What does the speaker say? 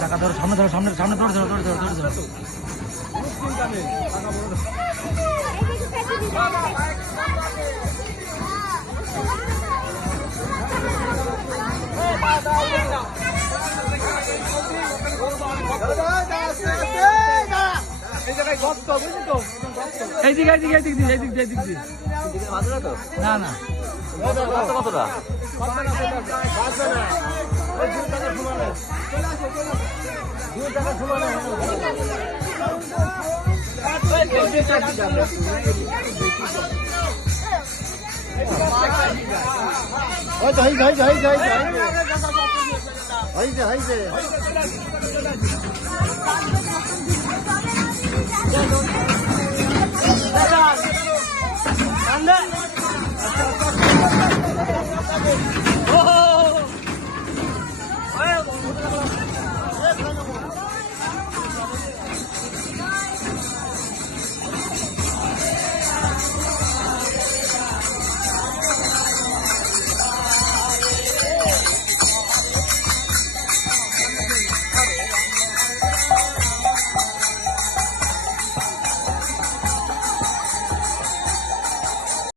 চাকা ধরো সামনে ধরো সামনে সামনে ধরো ধরো ধরো ধরো ধরো এইদিকে এইদিকে এইদিক দিয়ে এইদিক দিয়ে এইদিক দিয়ে না না কতটা Anda.